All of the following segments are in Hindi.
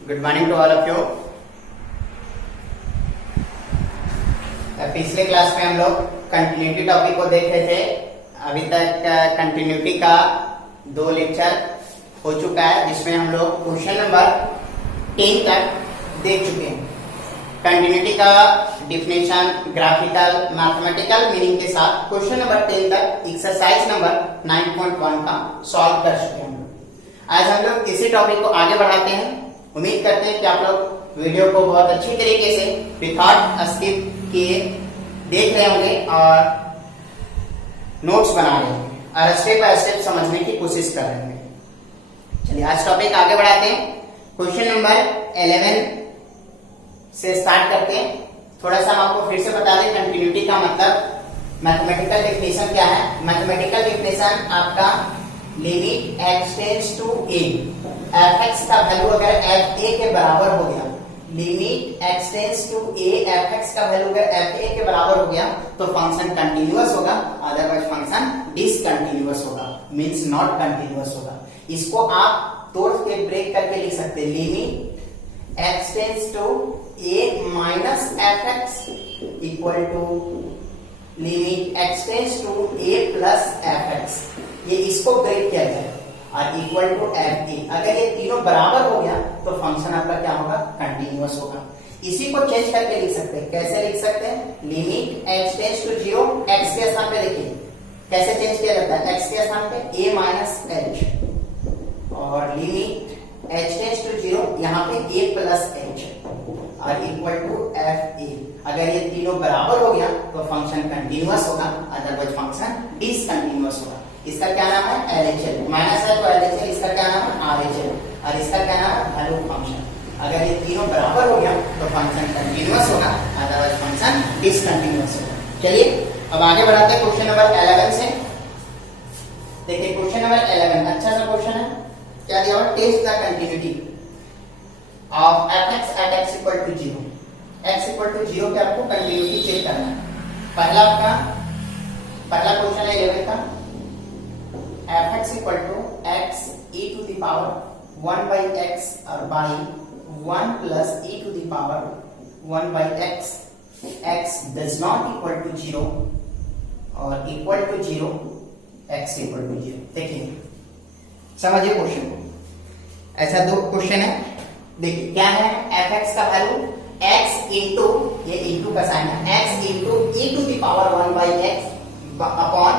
Good morning to all of you. पिछले क्लास में हम लोग कंटिन्यूटी टॉपिक को देख रहे थे। अभी तक कंटिन्यूटी का 2 लेक्चर हो चुका है, जिसमें हम लोग क्वेश्चन नंबर 10 तक देख चुके हैं। कंटिन्यूटी का डिफिनेशन, ग्राफिकल, मैथमेटिकल मीनिंग के साथ क्वेश्चन नंबर 10 तक एक्सरसाइज नंबर 9.1 का सॉल्व कर चुके हैं। आज हम लोग इसी टॉपिक को आगे बढ़ाते हैं। उम्मीद करते हैं कि आप लोग वीडियो को बहुत अच्छी तरीके से विदाउट स्किप किए देख रहे होंगे और नोट्स बना रहे होंगे और स्टेप बाय स्टेप समझने की कोशिश कर रहे होंगे। चलिए आज टॉपिक आगे बढ़ाते हैं। क्वेश्चन नंबर 11 से स्टार्ट करते हैं। थोड़ा सा हम आपको फिर से बता दें कंटिन्यूटी का मतलब, मैथमेटिकल डेफिनेशन क्या है। मैथमेटिकल डेफिनेशन आपका limit x tends to a, fx का वैल्यू अगर fa के बराबर हो गया, limit x tends to a, fx का वैल्यू अगर fa के बराबर हो गया तो फंक्शन कंटिन्यूअस होगा, अदरवाइज फंक्शन डिसकंटिन्यूअस होगा, मींस नॉट कंटिन्यूअस होगा। इसको आप तोड़ के ब्रेक करके लिख सकते हैं। Limit x tends to a minus fx equal to limit x tends to a plus fx। ये इसको ब्रेक किया जाए और इक्वल टू fa। अगर ये तीनों बराबर हो गया तो फंक्शन आपका क्या होगा, कंटिन्यूअस होगा। इसी को चेंज करके लिख सकते हैं। कैसे लिख सकते हैं? Limit x tends to 0, x के स्थान पे देखिए कैसे चेंज किया जाता है। x के स्थान पे a माइनस h और लिमिट h टेंड्स टू 0 यहाँ पे a प्लस h और इक्वल टू fa। अगर ये तीनों बराबर हो गया तो फंक्शन कंटिन्यूअस होगा, अदरवाइज फंक्शन डिसकंटिन्यूअस होगा। इसका क्या नाम है? LHL। माइनस है तो LHL, इसका क्या नाम है? RHL और इसका क्या नाम है? Value function. अगर ये तीनों बराबर हो गया तो फंक्शन कंटिन्यूअस होगा, अदरवाइज फंक्शन डिसकंटिन्यूअस होगा। चलिए अब आगे बढ़ाते हैं क्वेश्चन नंबर 11 से। देखिए क्वेश्चन नंबर 11 अच्छा सा क्वेश्चन है। क्या दिया हुआ? Test the continuity of fx at x equal to 0। x equal to 0 पे आपको कंटिन्यूटी चेक करना है। पहला क्वेश्चन है 11 का, fx equal to x e to the power 1 by x और by 1 plus e to the power 1 by x, x does not equal to 0 और equal to 0, x equal to 0। देखिए समझिए क्वेश्चन को। ऐसा 2 क्वेश्चन है। देखिए क्या है, fx का वैल्यू x इंटू, ये इंटू का साइन है, x into e to the power 1 by x upon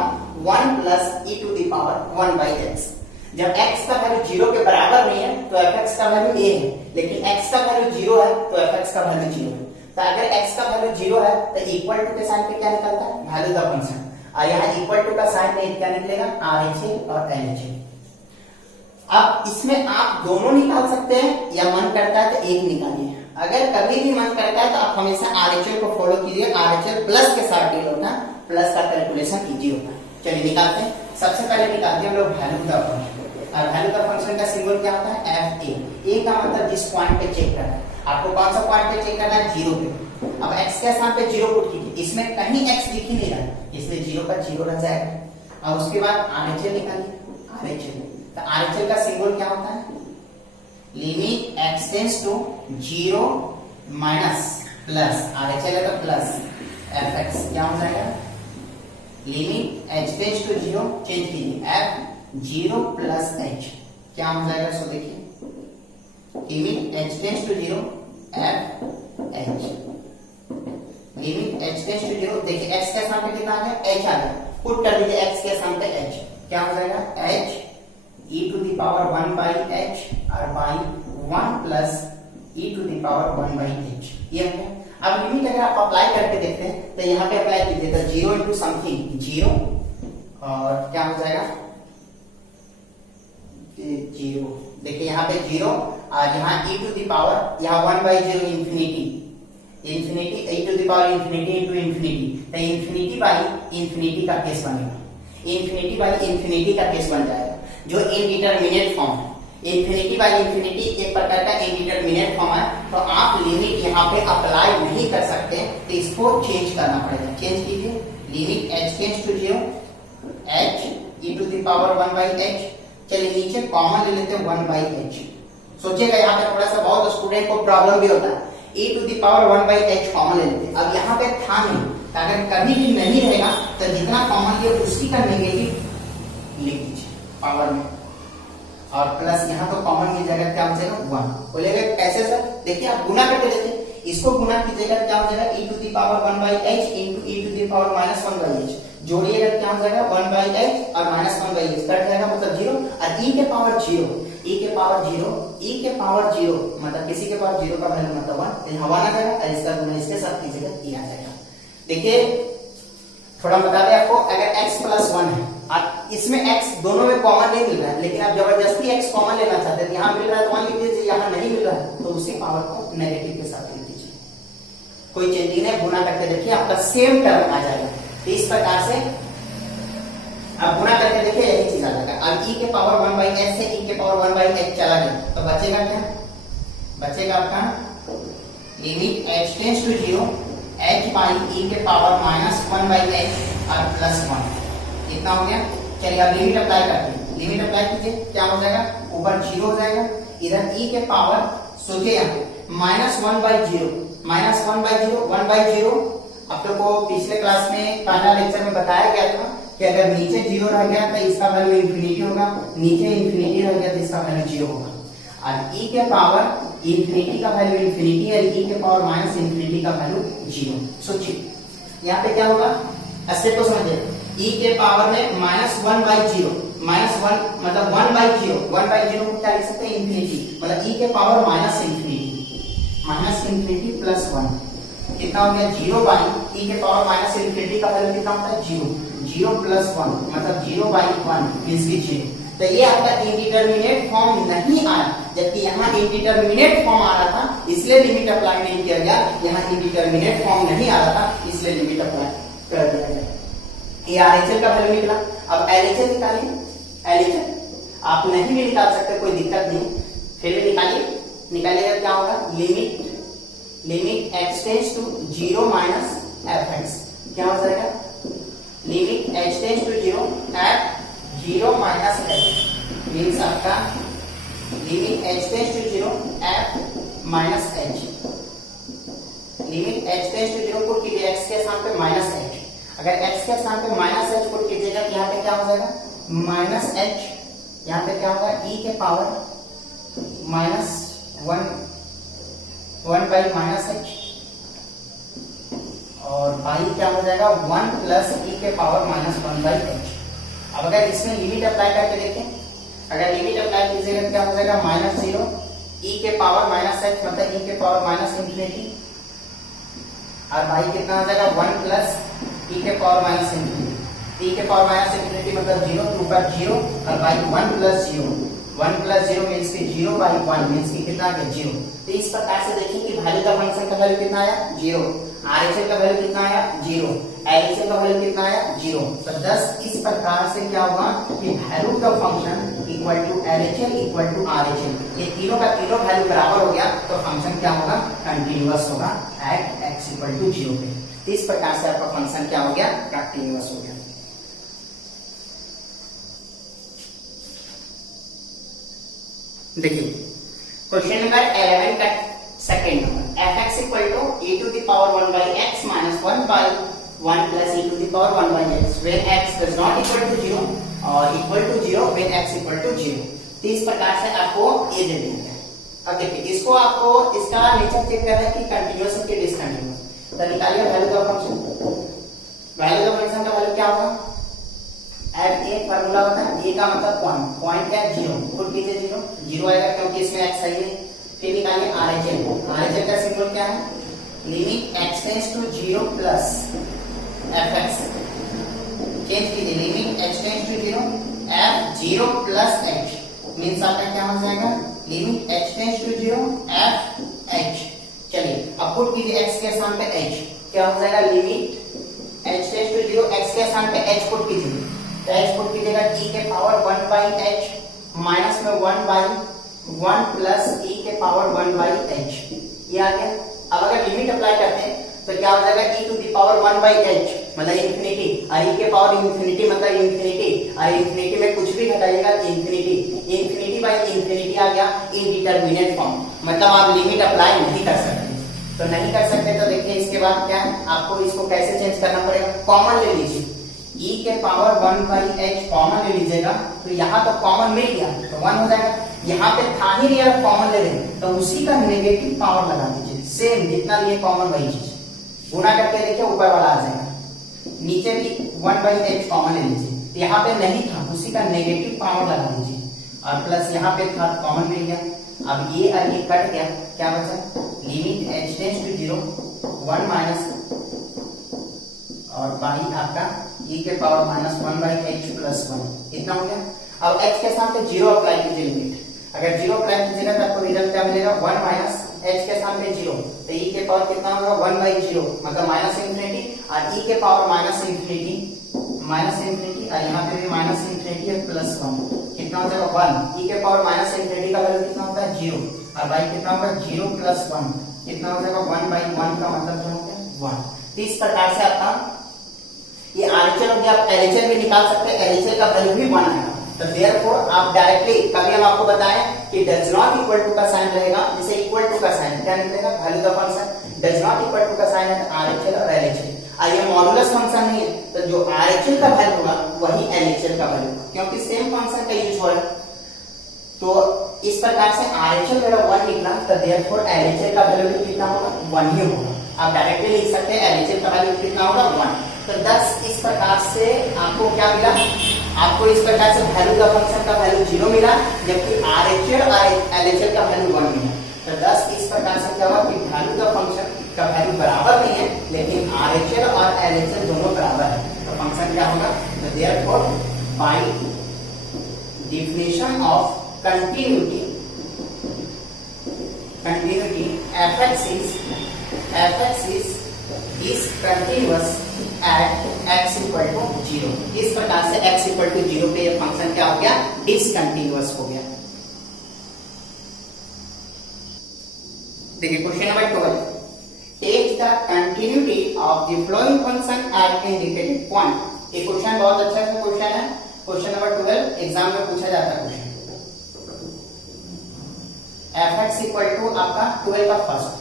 1 plus e to the power 1 by x। जब x का वैल्यू 0 के बराबर नहीं है तो fx का वैल्यू a है, लेकिन x का वैल्यू 0 है तो fx का वैल्यू 0 है। तो अगर x का वैल्यू 0 है तो इक्वल टू के साइन पे क्या निकलता है? Value the function. और यहाँ इक्वल टू का साइन में क्या निकलेगा? RHL और LHL। अब इसमें आप दोनों निकाल सकते हैं या मन करता है तो एक निकालिए। अगर कभी भी मन करता है तो आप हमेशा RHL को फॉलो कीजिए। RHL प्लस के साथ डील होता है, प्लस का कैलकुलेशन कीजिए होता है। चलिए निकालते हैं। सबसे पहले निकालते हैं हम लोग वैल्यू द फंक्शन। और वैल्यू द फंक्शन का सिंबल क्या होता है? fa। a का मतलब जिस पॉइंट पे चेक करना है। आपको कौन सा पॉइंट पे चेक करना है? 0 पे। अब x के स्थान पे 0 पुट कीजिए। इसमें कहीं x दिख ही नहीं रहा है, इसलिए 0 का 0 रह जाएगा। और उसके बाद RHL निकालिए। RHL तो RHL का सिंबल क्या होता है? Limit x tends to 0 minus plus, RHL है तो प्लस fx क्या हो जाएगा? Limit h tends to 0 change कीजिए, f 0 प्लस h क्या हो जाएगा? सो देखिए limit h tends to 0 f h, limit h tends to 0। देखिए x के स्थान पे कितना आ गया? h आ गया। पुट कर दीजिए x के स्थान पे h, क्या हो जाएगा? h e to the power 1 by h और by 1 plus e to the power 1 by h। ये है। अब लिमिट अगर आप अप्लाई करके देखते हैं तो यहाँ पे अप्लाई कीजिए तो 0 इंटू समथिंग 0 और क्या हो जाएगा? 0। देखिए यहाँ पे 0 और यहाँ e टू द पावर, यहाँ 1 by 0 infinity, infinity e to the power infinity into infinity, तो इंफिनिटी बाई इंफिनिटी का केस बनेगा। इंफिनिटी बाई इंफिनिटी का केस बन जाएगा जो इनडिटरमिनेट फॉर्म है। इंफिनिटी बाई इंफिनिटी एक प्रकार का इनडिटरमिनेट फॉर्म है, तो आप लिमिट यहाँ पे अप्लाई नहीं कर सकते, तो इसको चेंज करना पड़ेगा। चेंज कीजिए, limit h tends to 0 h e to the power 1 by h। चलिए नीचे कॉमन ले लेते हैं 1 by h। सोचिएगा यहाँ पे थोड़ा सा बहुत स्टूडेंट को प्रॉब्लम भी होता है, e to the power 1/h common ले लेते हैं। अब यहाँ पे था नहीं, अगर कभी भी नहीं रहेगा तो जितना कॉमन लिया उसी का नेगेटिव लिख दीजिए पावर में, और प्लस यहाँ तो कॉमन की जगह क्या हो जाएगा 1 बोलेगा। कैसे सर? देखिए आप गुना करके देखिए, इसको गुना कीजिएगा क्या हो जाएगा e to the power 1/h into e to the power -1/h, जोड़िएगा क्या हो जाएगा 1/h और -1/h कट जाएगा मतलब 0, और e के पावर 0, e के पावर 0, e के पावर 0 मतलब किसी के पावर 0 का वैल्यू मतलब 1, तो यहाँ 1 आ जाएगा और इसका गुना इसके साथ कीजिएगा e आ जाएगा। देखिए थोड़ा बता दें आपको, अगर x + 1 है और इसमें x दोनों में कॉमन नहीं मिल रहा है, लेकिन आप जबरदस्ती x कॉमन लेना चाहते हैं, तो यहाँ मिल रहा है तो 1 लिख दीजिए, यहाँ नहीं मिल रहा है तो उसी पावर को नेगेटिव के साथ लिख दीजिए, कोई चेंजिंग नहीं। गुना करके देखिए आपका सेम टर्म आ जाएगा। तो इस प्रकार से आप गुना करके देखिए यही चीज आ जाएगा। अब e के पावर 1/h से e के पावर 1/h चला गया तो बचेगा क्या? बचेगा आपका limit h tends to 0 h by e के पावर -1/h और +1, कितना हो गया? चलिए अब लिमिट अप्लाई करते हैं, लिमिट अप्लाई कीजिए, क्या हो जाएगा? ऊपर 0 हो जाएगा, इधर e के पावर सोचिए यहाँ -1/0, -1/0 1/0 आप लोग को पिछले क्लास में पहला लेक्चर में बताया गया था कि अगर नीचे 0 रह गया तो इसका वैल्यू इंफिनिटी होगा, नीचे इंफिनिटी रह गया तो इसका वैल्यू 0 होगा, और e के पावर इंफिनिटी का वैल्यू इंफिनिटी है, e के पावर माइनस इंफिनिटी का वैल्यू 0। सोचिए यहाँ पे क्या होगा, स्टेप को समझिए, e के पावर में -1/0, -1 मतलब 1/0, 1/0 को क्या लिख सकते हैं? इंफिनिटी, मतलब e के पावर माइनस इंफिनिटी प्लस 1, कितना हो गया? 0 बाई e के पावर माइनस इंफिनिटी का वैल्यू कितना होता है? 0, 0 प्लस 1 मतलब 0/1 मींस की 0। तो ये आपका इंडिटरमिनेट फॉर्म नहीं आया, जबकि यहाँ इंडिटरमिनेट फॉर्म आ रहा था, इसलिए लिमिट अप्लाई नहीं किया गया। यहाँ इंडिटरमिनेट फॉर्म नहीं आ रहा था, इसलिए लिमिट अप्लाई कर दिया गया। ये आरएचएल का वैल्यू निकला। अब एलएचएल निकालिए, एलएचएल आप नहीं भी निकाल सकते, कोई दिक्कत नहीं, फिर भी निकालिए। निकालिएगा क्या होगा? Limit x tends to 0 minus fx, क्या हो जाएगा? Limit h tends to 0 at 0 minus h means आपका limit h tends to 0 f minus h, limit h tends to 0 put कीजिए x के स्थान पे माइनस h, अगर x के स्थान पे माइनस h पुट कीजिएगा तो यहाँ पे क्या हो जाएगा? माइनस h, यहाँ पे क्या होगा? e के पावर -1 बाई माइनस h, और बाई क्या हो जाएगा? 1 प्लस e के पावर -1/h। अब अगर इसमें लिमिट अप्लाई करके देखें, अगर लिमिट अप्लाई कीजिएगा क्या हो जाएगा? -0 e के पावर -h मतलब e के पावर माइनस इंफिनिटी, और बाई कितना हो जाएगा? 1 प्लस e के पावर माइनस इंफिनिटी, e के पावर माइनस इंफिनिटी मतलब 0, ऊपर 0 और बाई 1 प्लस 0, 1 प्लस 0 मींस की 0/1 मींस की कितना आ गया? 0। तो इस प्रकार से देखिए कि वैल्यू का फंक्शन का वैल्यू कितना आया? 0, आरएचएल का वैल्यू कितना आया? 0, एलएचएल का वैल्यू कितना आया? 0। तो बस इस प्रकार से क्या होगा कि वैल्यू का function equal to LHL equal to RHL, ये तीनों का तीनों वैल्यू बराबर हो गया तो फंक्शन क्या होगा? कंटीन्यूअस होगा एट x इक्वल टू 0 पे। तो इस प्रकार से आपका फंक्शन क्या हो गया? कंटीन्यूअस हो गया। देखिए क्वेश्चन नंबर 11 का second number, fx equal to e to the power 1/x minus 1/1 plus e to the power 1/x when x does not equal to 0 और equal to 0 when x equal to 0। तो इस प्रकार से आपको ये दे दिया गया। अब देखिए इसको आपको इसका नेचर चेक करना है कि कंटीन्यूअस है कि डिसकंटीन्यूअस। तो निकालिए वैल्यू का फंक्शन, वैल्यू का फंक्शन का वैल्यू क्या होगा? एफ ए फार्मूला होता है, ए का मतलब पॉइंट क्या? 0, पुट कीजिए 0 आएगा क्योंकि इसमें x है। फिर निकालिए आरएचएल, आरएचएल का सिंबल क्या है? Limit x tends to 0 plus fx, change कीजिए limit h tends to 0 f 0 plus h means आपका क्या हो जाएगा? Limit h tends to 0 f h। चलिए अब पुट कीजिए x के स्थान पे h, क्या हो जाएगा? Limit h tends to 0 x के स्थान पे h पुट कीजिए, तो h पुट कीजिएगा e के पावर 1/h माइनस में 1/1 प्लस e के पावर 1/h, ये आ गया। अब अगर लिमिट अप्लाई करते हैं तो क्या हो जाएगा? e to the power 1/h मतलब इंफिनिटी, और ई के पावर इंफिनिटी मतलब इंफिनिटी, और इंफिनिटी में कुछ भी घटाइएगा इंफिनिटी, इंफिनिटी बाई इंफिनिटी आ गया इनडिटरमिनेट फॉर्म, मतलब आप लिमिट अप्लाई नहीं कर सकते। तो नहीं कर सकते तो देखिए इसके बाद क्या है, आपको इसको कैसे चेंज करना पड़ेगा, कॉमन ले लीजिए, e के पावर 1/h कॉमन ले लीजिएगा, तो यहाँ तो कॉमन मिल गया तो 1 हो जाएगा, यहाँ पे था ही नहीं अगर कॉमन ले लेंगे तो उसी का नेगेटिव पावर लगा दीजिए, सेम जितना लिए कॉमन वही चीज गुना करके देखिए ऊपर वाला आ जाएगा, नीचे भी 1/h कॉमन ले लीजिए, यहाँ पे नहीं था उसी का नेगेटिव पावर लगा दीजिए, और प्लस यहाँ पे था कॉमन मिल गया, अब ये और ये कट गया, क्या बचा, limit h tends to 0 1 minus और बाई आपका e के पावर -1/h प्लस 1 इतना हो गया। अब h के साथ 0 अप्लाई कीजिए लिमिट, अगर 0 अप्लाई कीजिएगा तो आपको रिजल्ट क्या मिलेगा, 1 माइनस h के साथ 0, तो e के पावर कितना होगा 1/0 मतलब माइनस इंफिनिटी, और e के पावर माइनस इंफिनिटी और यहाँ पे भी माइनस इंफिनिटी है प्लस 1 कितना हो जाएगा 1, e के पावर माइनस इंफिनिटी का वैल्यू कितना होता है 0, और बाई कितना होगा 0 प्लस 1 कितना हो जाएगा 1/1 का मतलब क्या हो गया 1। तो इस प्रकार से आपका ये आरएचएल हो गया, आप एलएचएल भी निकाल सकते हैं, एलएचएल का वैल्यू भी 1 आएगा, तो देयरफॉर आप डायरेक्टली कभी हम आपको बताएं कि डज नॉट इक्वल टू का साइन रहेगा, जैसे इक्वल टू का साइन क्या निकलेगा, value the function does not equal to का साइन है आरएचएल और एलएचएल, और ये मॉडुलस फंक्शन नहीं है तो जो आरएचएल का वैल्यू होगा वही एलएचएल का वैल्यू होगा, क्योंकि सेम फंक्शन का यूज हो रहा है। तो इस प्रकार से आरएचएल वैल्यू 1 निकला, तो देयरफॉर एलएचएल का वैल्यू भी कितना होगा 1 ही होगा, आप डायरेक्टली लिख सकते हैं एलएचएल का वैल्यू कितना होगा 1। तो 10 इस प्रकार से आपको क्या मिला, आपको इस प्रकार से वैल्यू का फंक्शन का वैल्यू 0 मिला, जबकि आरएचएल और एलएचएल का वैल्यू 1 मिला। तो 10 इस प्रकार से क्या हुआ कि वैल्यू का फंक्शन का वैल्यू बराबर नहीं है, लेकिन आरएचएल और एलएचएल दोनों बराबर है, तो फंक्शन क्या होगा, तो therefore by definition of continuity fx is continuous at x equal to 0। इस प्रकार से x equal to 0 पे ये फंक्शन क्या हो गया, डिसकंटिन्यूअस हो गया। देखिए question number 12, take the continuity of the following function at indicated point. ये क्वेश्चन बहुत अच्छा सा क्वेश्चन है, क्वेश्चन नंबर 12 एग्जाम में पूछा जाता है क्वेश्चन। fx इक्वल टू आपका 12 का फर्स्ट,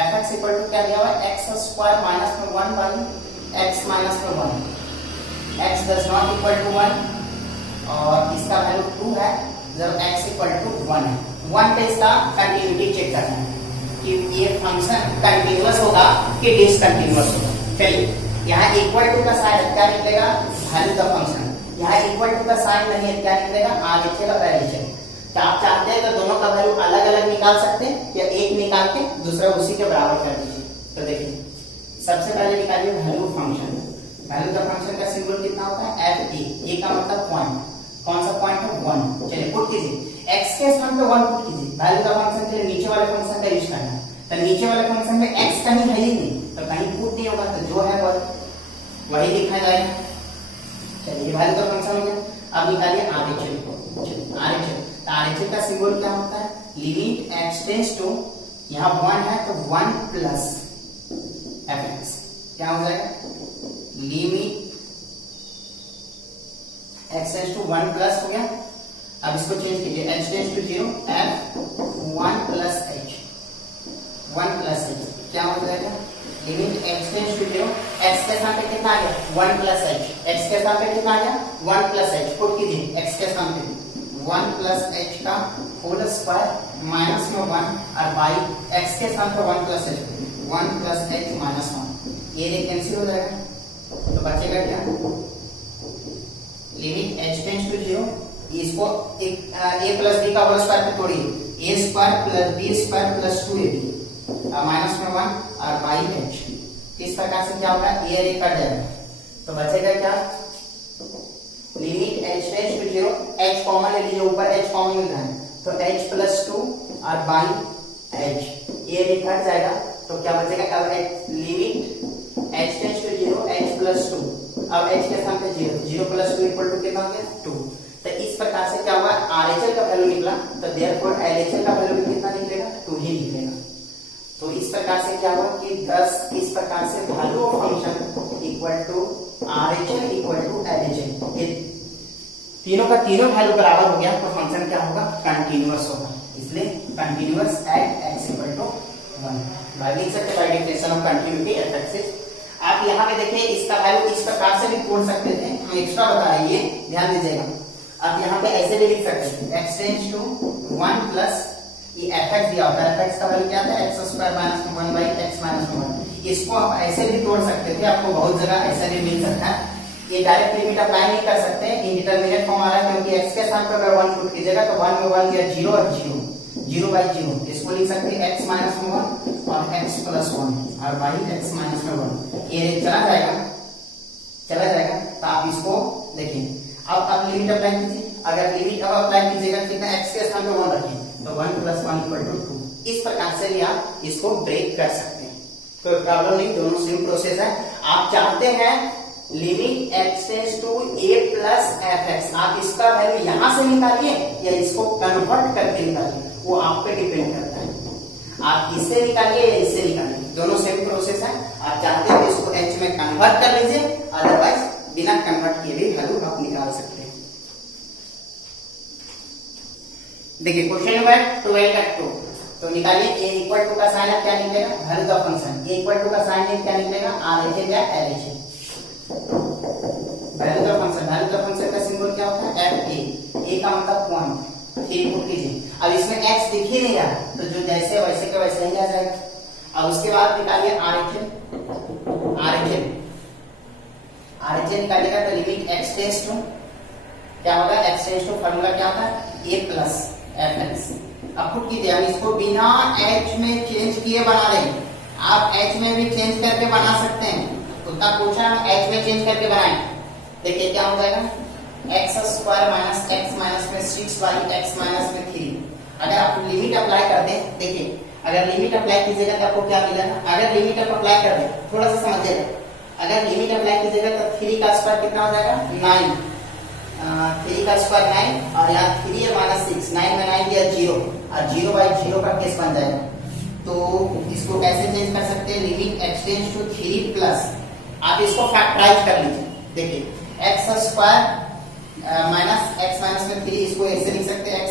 fx इक्वल टू क्या दिया हुआ है, x स्क्वायर माइनस में 1 बाई x माइनस में 1, x does not equal to 1 और इसका वैल्यू 2 है, जब x इक्वल टू 1 है, 1 पे इसका कंटिन्यूटी चेक करना है कि ये फंक्शन कंटिन्यूअस होगा कि डिसकंटिन्यूअस होगा। चलिए यहाँ इक्वल टू का साइन क्या निकलेगा, वैल्यू द फंक्शन, यहाँ इक्वल टू का साइन नहीं है, क्या निकलेगा आरएचएल और एलएचएल। तो आप चाहते हैं तो दोनों का वैल्यू अलग अलग निकाल सकते हैं, या एक निकाल के दूसरा उसी के बराबर कर दीजिए। तो देखिए सबसे पहले निकालिए value function, value the function का सिंबल कितना होता है एफ ए का मतलब पॉइंट, कौन सा पॉइंट है 1। चलिए पुट कीजिए, x के स्थान पे 1 पुट कीजिए, वैल्यू द फंक्शन के लिए नीचे वाले फंक्शन का यूज करना है, तो नीचे वाले फंक्शन में x कहीं है ही नहीं, तो कहीं पुट नहीं होगा, तो जो है वही लिखा जाएगा। चलिए वैल्यू द फंक्शन हो गया, अब निकालिए आरएचएल को। आरएचएल, तो आरएचएल का सिंबल क्या होता है, लिमिट x टेंड्स टू, यहाँ 1 है तो 1 प्लस fx क्या हो जाएगा, limit x tends to 1 plus हो गया। अब इसको चेंज कीजिए, h tends to 0 f 1 plus h, 1 plus h क्या हो जाएगा, limit x tends to 0, x के साथ कितना आ गया 1 प्लस h, x के साथ कितना आ गया 1 प्लस h, पुट कीजिए x के साथ 1 प्लस h का होल स्क्वायर माइनस में 1 और बाई x के साथ 1 plus h, 1 plus h minus 1, ये कैंसिल हो जाएगा, तो बचेगा क्या, लिमिट h टेंड्स टू 0, इसको एक a प्लस b का होल स्क्वायर पे तोड़िए, a square plus b square plus 2ab minus में 1 और बाई h। इस प्रकार से क्या होगा, a और a कट जाएगा, तो बचेगा क्या, limit h tends to 0, h common ले लीजिए, ऊपर h कॉमन मिल रहा है, तो h प्लस 2 और बाई h, ये कट जाएगा, तो क्या बचेगा, अब limit h tends to 0, h plus 2, अब h के साथ 0, 0 प्लस 2 इक्वल टू कितना हो गया 2। तो इस प्रकार से क्या हुआ, आरएचएल का वैल्यू निकला, तो देयरफॉर एलएचएल का वैल्यू भी कितना निकलेगा, 2 ही निकलेगा। तो इस प्रकार से क्या हुआ कि 10 इस प्रकार से value of function equal equal to RHL equal to LHL। ये तीनों का तीनों वैल्यू बराबर हो गया तो फंक्शन क्या होगा, कंटिन्यूअस होगा। इसलिए continuous at x equal to 1 by लिख सकते by definition of continuity f(x). आप यहाँ पे देखिए इसका वैल्यू इस प्रकार से भी तोड़ सकते थे, हम एक्स्ट्रा बता रहे हैं, ये ध्यान दीजिएगा। आप यहाँ पे ऐसे भी लिख सकते थे x टेंड्स टू 1 प्लस ये fx दिया होता है, fx का वैल्यू क्या था, x² minus 1 by x minus 1। इसको आप ऐसे भी तोड़ सकते थे, आपको बहुत जगह ऐसा भी मिल सकता है। ये डायरेक्ट लिमिट अप्लाई नहीं कर सकते, इंडिटरमिनेट फॉर्म आ रहा है क्योंकि x के स्थान पर अगर 1 पुट कीजिएगा तो 1 में 1 दिया 0 और 0 0 बाई 0। इसको लिख सकते हैं x माइनस 1 और x प्लस 1 और बाई x माइनस 1। ये चला जाएगा तो आप इसको देखिए। अब आप लिमिट अप्लाई कीजिए, अगर लिमिट अब अप्लाई कीजिएगा कितना, x के स्थान पर 1 रखिए तो 1 प्लस 1 इक्वल टू 2। इस प्रकार से भी आप इसको ब्रेक कर सकते हैं, कोई प्रॉब्लम नहीं, दोनों सेम प्रोसेस है। आप चाहते हैं limit x tends to a plus fx, आप इसका वैल्यू यहां से निकालिए या इसको कन्वर्ट करके निकालिए, वो आप पे डिपेंड करता है। आप इससे निकालिए या इससे निकालिए, दोनों सेम प्रोसेस है। आप चाहते हैं तो इसको h में कन्वर्ट कर लीजिए, अदरवाइज बिना कन्वर्ट किए भी वैल्यू आप निकाल सकते हैं। देखिए क्वेश्चन नंबर 12 का 2 तो निकालिए a इक्वल टू का साइन आप क्या निकलेगा, value of function a equal to का साइन क्या निकलेगा, RHL या LHL। वैल्यू ऑफ फंक्शन का सिंबल क्या होता है, fa, a का मतलब पॉइंट। ठीक पुट कीजिए, अब इसमें x दिख ही नहीं रहा तो जो जैसे वैसे का वैसे ही आ जाएगा। अब उसके बाद निकालिए RHL निकालिएगा तो लिमिट x टेंड्स टू क्या होगा, x टेंड्स टू फार्मूला क्या होता है, a प्लस fx। अब पुट कीजिए, हम इसको बिना h में चेंज किए बना रहे हैं, आप h में भी चेंज करके बना सकते हैं, उतना पूछा हम h में चेंज करके बनाए। देखिए क्या हो जाएगा, x² माइनस x माइनस में 6 बाई x माइनस में 3। अगर आप लिमिट अप्लाई कर दें, देखिए अगर लिमिट अप्लाई कीजिएगा तो आपको क्या मिलेगा, अगर लिमिट आप अप्लाई कर दें, थोड़ा सा समझिएगा, अगर लिमिट अप्लाई कीजिएगा तो 3 का स्क्वायर कितना हो जाएगा, 9, 3 का स्क्वायर 9 और यहाँ 3 है माइनस 6, 9 में 9 दिया 0 और 0 बाई 0 का केस बन जाएगा। तो इसको कैसे चेंज कर सकते हैं, limit x tends to 3 plus, आप इसको फैक्टराइज कर लीजिए। देखिए x² माइनस x माइनस में 3, इसको ऐसे लिख सकते हैं, x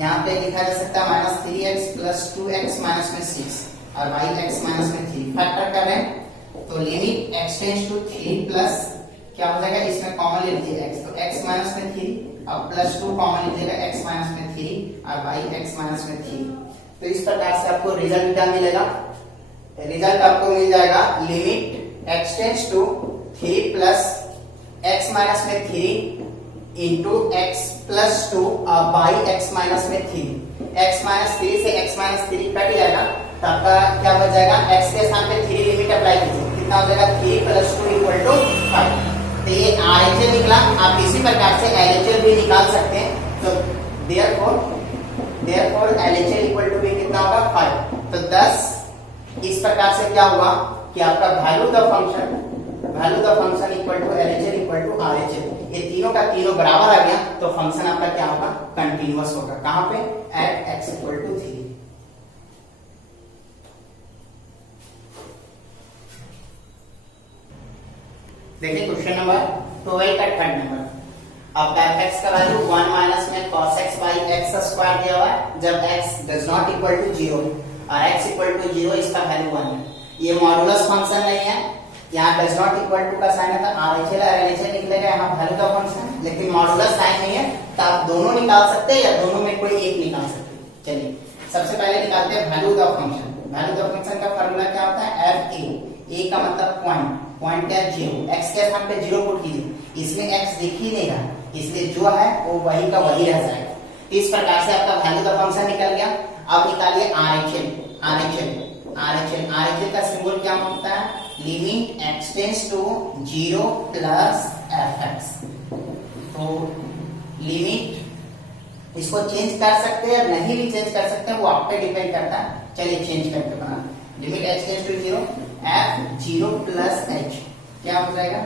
यहाँ पे लिखा जा सकता है minus 3x plus 2x minus में 6 और बाई x माइनस में 3 फैक्टर कर रहे हैं तो limit x tends to 3 plus क्या हो जाएगा, इसमें कॉमन ले लीजिए x, तो x माइनस में 3 और प्लस 2 कॉमन लीजिएगा x माइनस में 3 और बाई x माइनस में 3। तो इस प्रकार से आपको रिजल्ट क्या मिलेगा, रिजल्ट आपको मिल जाएगा limit x tends to 3 plus x minus में 3 into x plus 2 by x minus में 3। x माइनस 3 से x माइनस 3 कट जाएगा तो आपका क्या बच जाएगा, x के स्थान पे 3 लिमिट अप्लाई कीजिए, कितना हो जाएगा 3 प्लस 2 इक्वल टू 5। तो ये RHL निकला। आप इसी प्रकार से LHL भी निकाल सकते हैं। तो देयरफॉर LHL इक्वल टू भी कितना होगा 5। तो 10 इस प्रकार से क्या हुआ कि आपका value the function equal to LHL equal to RHL, ये तीनों का तीनों बराबर आ गया तो फंक्शन आपका क्या होगा, कंटिन्यूअस होगा। कहां पे, एट x इक्वल टू 3। देखिए क्वेश्चन नंबर 12 का थर्ड नंबर। आपका fx का वैल्यू 1 माइनस में cos x by x square दिया हुआ है जब x does not equal to 0 और x इक्वल टू 0 इसका वैल्यू 1 है। ये मॉडुलस फंक्शन नहीं है, यहाँ डज नॉट इक्वल टू का साइन है तो RHL और LHL निकलेगा, यहाँ वैल्यू का फंक्शन, लेकिन मॉडुलस साइन नहीं है तो आप दोनों निकाल सकते हैं या दोनों में कोई एक निकाल सकते हैं। चलिए सबसे पहले निकालते हैं value the function. Value the function का फार्मूला क्या होता है, fa का मतलब पॉइंट क्या है 0, x के स्थान पे 0 पुट कीजिए, इसमें x दिख ही नहीं रहा इसलिए जो है वो वही का वही रह जाएगा। इस प्रकार से आपका वैल्यू द फंक्शन निकल गया। अब निकालिए RHL का सिंबल क्या होता है, limit x tends to 0 plus fx। तो लिमिट इसको चेंज कर सकते हैं नहीं भी चेंज कर सकते हैं, वो आप पे डिपेंड करता है। चलिए चेंज करके बना, limit x tends to 0 f 0 plus h क्या हो जाएगा,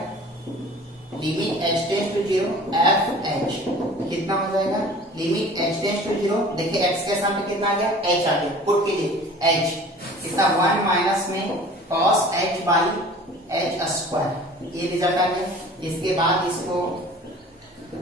limit h tends to 0 f h कितना हो जाएगा, लिमिट h टेंड्स टू 0, देखिए x के सामने कितना आ गया, h आ गया, पुट कीजिए h कितना 1 माइनस में cos h by H square, ये रिजल्ट आ गया। इसके बाद इसको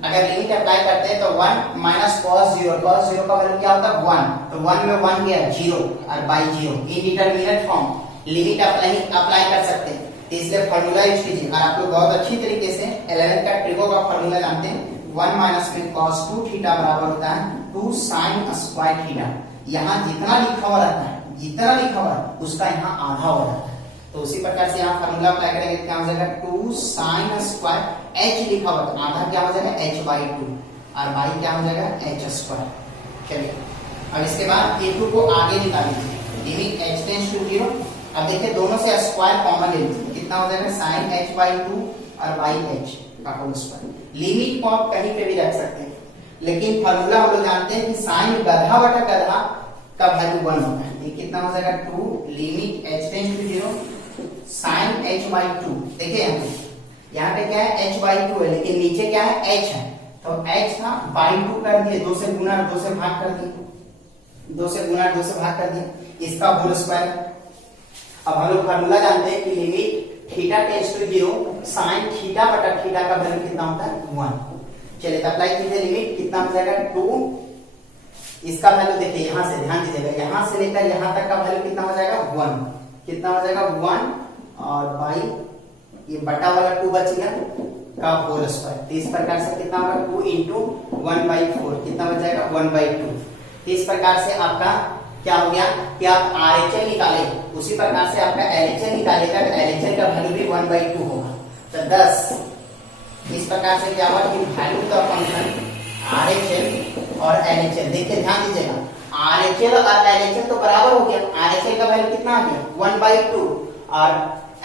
अगर लिमिट अप्लाई करते हैं तो 1 माइनस cos 0, cos 0 का वैल्यू क्या होता है 1, तो 1 में 1 गया 0 और by 0 indeterminate form limit apply कर सकते हैं, तो इसलिए फार्मूला यूज कीजिए। और आप लोग बहुत अच्छी तरीके से 11 का ट्रिगो का फार्मूला जानते हैं, 1 माइनस में cos 2 थीटा बराबर होता है 2 sin स्क्वायर थीटा। यहाँ जितना लिखा हुआ रहता है, जितना लिखा हुआ है उसका यहाँ आधा हो जाता है, तो उसी प्रकार से यहाँ फार्मूला अप्लाई करेंगे, क्या हो जाएगा 2 sin स्क्वायर, h लिखा हुआ है आधा क्या हो जाएगा h/2 और बाई क्या हो जाएगा h स्क्वायर। चलिए अब इसके बाद a2 को आगे निकाल लीजिए, लिमिट h टेंड्स टू 0। अब देखिए दोनों से स्क्वायर कॉमन ले लीजिए, कितना हो जाएगा sin h/2 और बाई h का होल स्क्वायर। लिमिट को आप कहीं पे भी रख सकते हैं, लेकिन फार्मूला हम लोग जानते हैं कि sin गधा बटा गधा का वैल्यू 1 होता है। ये कितना हो जाएगा 2 limit h tends to 0 sin h/2। देखिए यहाँ पे क्या है h/2 है, लेकिन नीचे क्या है h है, तो h था बाई 2 कर दिए, 2 से गुना 2 से भाग कर दिए, 2 से गुना 2 से भाग कर दिए, इसका होल स्क्वायर। अब हम लोग फार्मूला जानते हैं कि limit theta tends to 0 sin theta बटा थीटा का वैल्यू कितना होता है 1। चलिए अप्लाई कीजिए, लिमिट कितना हो जाएगा 2, इसका वैल्यू देखिए यहाँ से ध्यान दीजिएगा, यहाँ से लेकर यहाँ तक का वैल्यू कितना हो जाएगा 1, कितना हो जाएगा 1 और बाई ये बटा वाला 2 बच गया का होल स्क्वायर। तो इस प्रकार से कितना होगा 2 इंटू 1/4 कितना बच जाएगा 1/2। तो इस प्रकार से आपका क्या हो गया कि आप RHL निकाले, उसी प्रकार से आपका LHL निकालेगा, तो LHL का वैल्यू भी 1/2 होगा। तो 10 इस प्रकार से क्या हुआ कि वैल्यू का फंक्शन RHL और LHL, देखिए ध्यान दीजिएगा RHL और LHL तो बराबर हो गया, RHL का वैल्यू कितना आ गया 1/2 और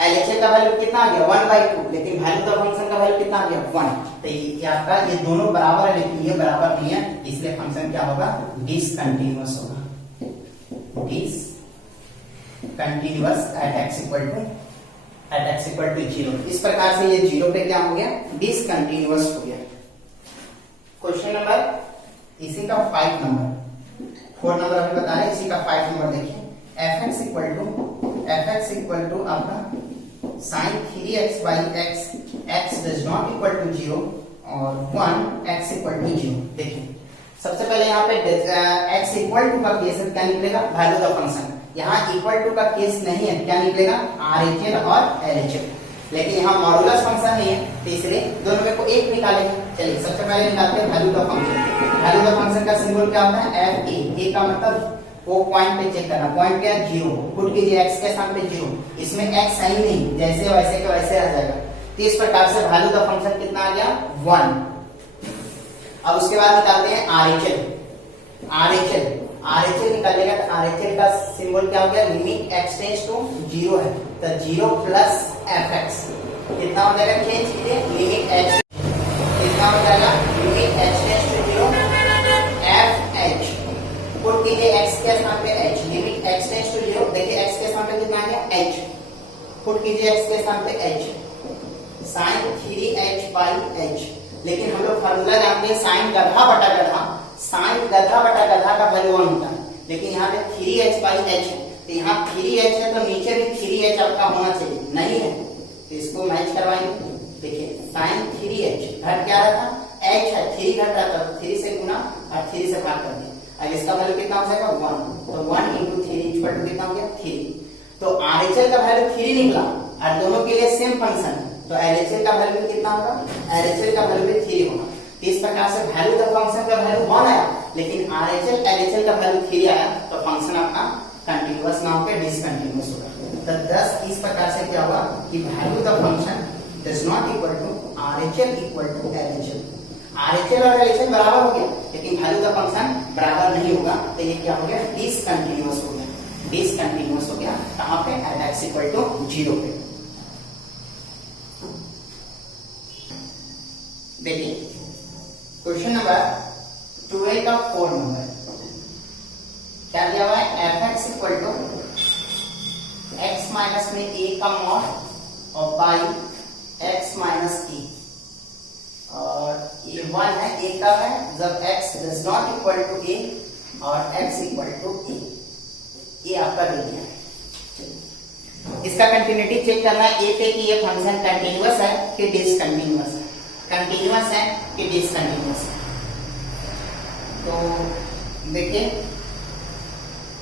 LHL का वैल्यू कितना आ गया 1/2, लेकिन वैल्यू का फंक्शन का वैल्यू कितना आ गया 1। तो ये आपका ये दोनों बराबर है, लेकिन ये बराबर नहीं है, इसलिए फंक्शन क्या होगा डिसकंटीन्यूअस होगा, discontinuous at x equal to 0। इस प्रकार से ये 0 पे क्या हो गया डिसकंटीन्यूअस हो गया। क्वेश्चन नंबर इसी का 5 नंबर, 4 नंबर अभी बता रहे हैं, इसी का 5 नंबर देखिए, fx इक्वल टू आपका sin 3x by x, x does not equal to 0 और 1 x इक्वल टू 0। देखिए सबसे पहले यहाँ पे x इक्वल टू का केस क्या निकलेगा वैल्यू का फंक्शन, यहाँ इक्वल टू का केस नहीं है, क्या निकलेगा RHL और LHL, लेकिन यहाँ मॉडुलस फंक्शन नहीं है, तो इसलिए दोनों में को एक निकालेंगे। चलिए सबसे पहले निकालते हैं वैल्यू का फंक्शन। वैल्यू का फंक्शन का सिंबल क्या होता है fa का मतलब वो पॉइंट पे चेक करना, पॉइंट क्या 0, पुट कीजिए x के स्थान पे 0, इसमें x सही नहीं, जैसे वैसे के वैसे रह जाएगा। तो इस प्रकार से वैल्यू का फंक्शन कितना आ गया 1। अब उसके बाद निकालते हैं RHL निकालेगा, तो RHL का सिंबल क्या हो गया लिमिट x टेंड्स टू 0 है, तो 0 प्लस fx कितना हो जाएगा, चेंज कीजिए लिमिट h कितना हो जाएगा limit h tends to 0 fh, put कीजिए x के स्थान पे h, limit x tends to 0, देखिए x के स्थान पे कितना आ गया h, पुट कीजिए x के स्थान पे h sin 3h by h। लेकिन हम लोग फार्मूला जानते हैं sin गधा बटा गधा, sin गधा बटा गधा का वैल्यू 1 होता है, लेकिन यहाँ पे 3h by h है, तो यहाँ 3h है तो नीचे भी 3h आपका होना चाहिए, नहीं है तो इसको मैच करवाएंगे। देखिए sin 3h घट क्या रहता h है, 3 घट रहा था, 3 से गुना और 3 से भाग कर दिया, अब इसका वैल्यू कितना हो जाएगा 1, तो 1 into 3 इक्वल टू कितना हो गया 3। तो RHL का वैल्यू 3 निकला और दोनों के लिए सेम फंक्शन है, तो LHL का वैल्यू कितना होगा, LHL का वैल्यू भी 3 होगा। तो इस प्रकार से वैल्यू का फंक्शन का वैल्यू 1 आया, लेकिन RHL LHL का वैल्यू 3 आया, तो फंक्शन आपका कंटीन्यूअस ना होकर डिसकंटीन्यूअस होगा। तो 10 इस प्रकार से क्या हुआ कि वैल्यू का function does not equal to RHL equal to LHL, RHL और LHL बराबर हो गया, लेकिन वैल्यू का फंक्शन बराबर नहीं होगा, तो ये क्या हो गया डिसकंटीन्यूअस हो गया, डिसकंटीन्यूअस हो गया कहां पे एट x इक्वल टू 0 पे। देखिए क्वेश्चन नंबर 12 का 4 नंबर क्या दिया हुआ है, fx equal to x minus में a का मॉड और बाई x माइनस e, और ये 1 है, a का है जब x does not equal to a और x इक्वल टू a, ये आपका दे दिया है। इसका कंटिन्यूटी चेक करना है ए पे कि ये फंक्शन कंटिन्यूअस है कि डिसकंटिन्यूअस है, कंटिन्यूअस है कि डिसकंटिन्यूअस है। तो देखिए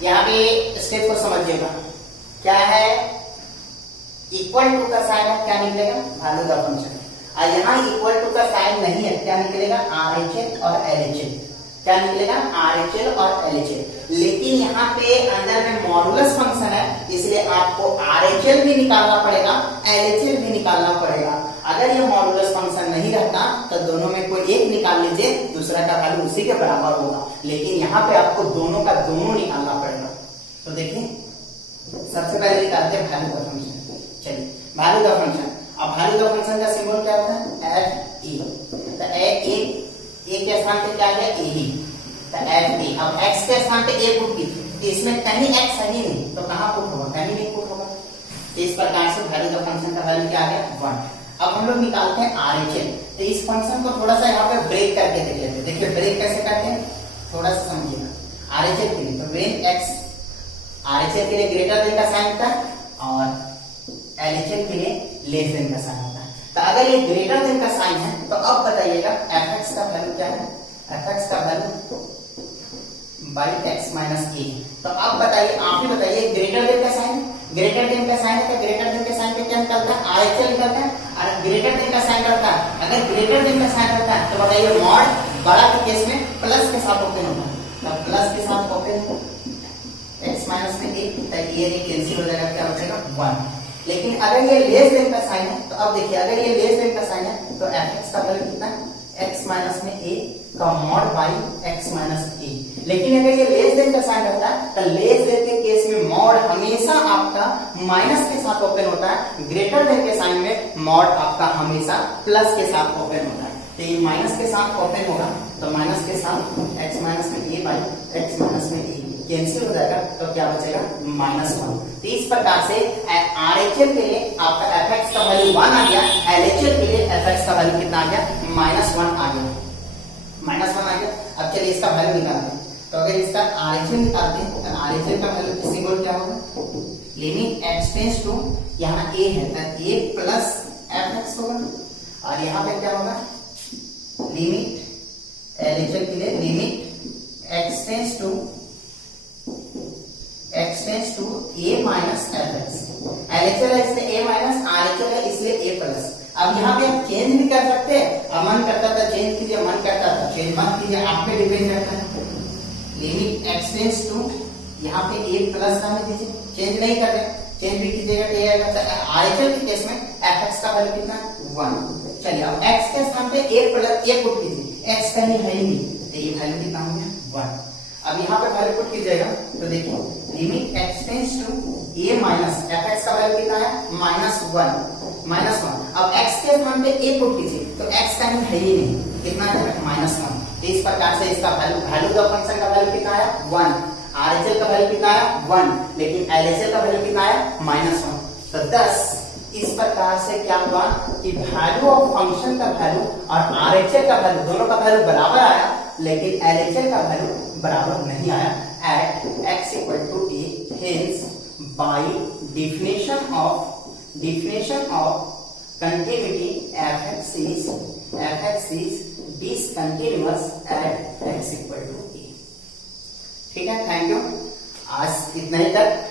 यहाँ पे स्टेप को समझिएगा, क्या है इक्वल टू का साइन है, क्या निकलेगा वैल्यू द फंक्शन। और यहाँ इक्वल टू का साइन नहीं है, क्या निकलेगा RHL और LHL, क्या निकलेगा RHL और LHL। लेकिन यहाँ पे अंदर में मॉडुलस फंक्शन है, इसलिए आपको RHL भी निकालना पड़ेगा, LHL भी निकालना पड़ेगा। अगर ये मॉडुलस फंक्शन नहीं रहता तो दोनों में कोई एक निकाल लीजिए, दूसरा का वैल्यू उसी के बराबर होगा। लेकिन यहाँ पे आपको दोनों का दोनों निकालना पड़ेगा। तो देखिए सबसे पहले निकालते हैं वैल्यू का फंक्शन। चलिए वैल्यू का फंक्शन, अब वैल्यू का फंक्शन का सिंबल क्या होता है FE। तो ए के स्थान पे क्या है ए ही, तो FE। अब x के स्थान पे a पुट कीजिए, इसमें कहीं x है ही नहीं तो कहां पुट होगा, कहीं नहीं पुट होगा। तो इस प्रकार से वैल्यू का फंक्शन का वैल्यू क्या आ गया 1। अब हम लोग निकालते हैं RHL। तो इस फंक्शन को थोड़ा सा यहाँ पे ब्रेक करके देख लेते हैं। देखिए ब्रेक कैसे करते हैं, थोड़ा सा समझिएगा। RHL के लिए तो व्हेन x RHL के लिए ग्रेटर देन का साइन होता है और LHL के लिए लेस देन का साइन होता है। तो अगर ये ग्रेटर देन का साइन है तो अब बताइएगा fx का वैल्यू क्या है, fx का value by x minus a। तो अब बताइए, आप ही बताइए ग्रेटर देन का साइन, ग्रेटर देन का साइन है तो ग्रेटर देन के साइन पे क्या निकलता है RHL निकलता है। और ग्रेटर देन का साइन रहता है, अगर ग्रेटर देन का साइन रहता है तो बताइए मॉड बड़ा के केस में प्लस के साथ ओपन होता है, तो प्लस के साथ ओपन x माइनस में a, तो ये कैंसिल हो जाएगा, क्या बचेगा 1। लेकिन अगर ये लेस देन का साइन है तो अब देखिए अगर ये लेस देन का साइन है तो fx का वैल्यू कितना है x माइनस में a का mod by x minus a। लेकिन अगर ये लेस देन का साइन रहता है तो लेस देन के केस में मॉड हमेशा आपका माइनस के साथ ओपन होता है, ग्रेटर देन के साइन में मॉड आपका हमेशा प्लस के साथ ओपन होता है। तो ये माइनस के साथ ओपन होगा तो माइनस के साथ x माइनस में a बाई x माइनस में a कैंसिल हो जाएगा, तो क्या बचेगा -1। तो इस प्रकार से RHL के लिए आपका fx का वैल्यू 1 आ गया, LHL के लिए fx का वैल्यू कितना आ गया -1 आ गया, -1 आ गया। अब चलिए इसका वैल्यू निकालते हैं। तो अगर इसका RHL निकालते हैं तो RHL का वैल्यू सिंबल क्या होगा, लिमिट x टेंड्स टू, यहाँ a है तो a प्लस fx होगा, और यहाँ पे क्या होगा लिमिट LHL के लिए limit x tends to a minus fx। LHL है इसलिए a माइनस, RHL है इसलिए a प्लस। अब यहाँ पे आप चेंज भी कर सकते हैं, अब मन करता था चेंज कीजिए, मन करता था चेंज मत कीजिए, आप पे डिपेंड करता है। लिमिट x टेंड्स टू यहाँ पे a प्लस का दीजिए, चेंज नहीं कर रहे, चेंज भी कीजिएगा तो ये आएगा। RHL के केस में fx का वैल्यू कितना 1। चलिए अब x के स्थान पे a प्लस a पुट कीजिए, x कहीं है ही नहीं तो ये वैल्यू कितना हो गया 1। अब यहाँ पे वैल्यू पुट कीजिएगा तो देखिए limit x tends to a minus fx का वैल्यू कितना है -1। अब x के स्थान पे a पुट कीजिए तो x कहीं है ही नहीं, कितना है -1। तो इस प्रकार से इसका वैल्यू द फंक्शन का वैल्यू कितना है 1, RHL का वैल्यू कितना है 1, लेकिन LHL का वैल्यू कितना है -1। तो 10 इस प्रकार से क्या हुआ कि वैल्यू ऑफ फंक्शन का वैल्यू और RHL का वैल्यू दोनों का वैल्यू बराबर आया, लेकिन LHL का वैल्यू बराबर नहीं आया at x equal to a। hence by definition of continuity fx is discontinuous at x equal to a। ठीक है, थैंक यू, आज इतना ही तक।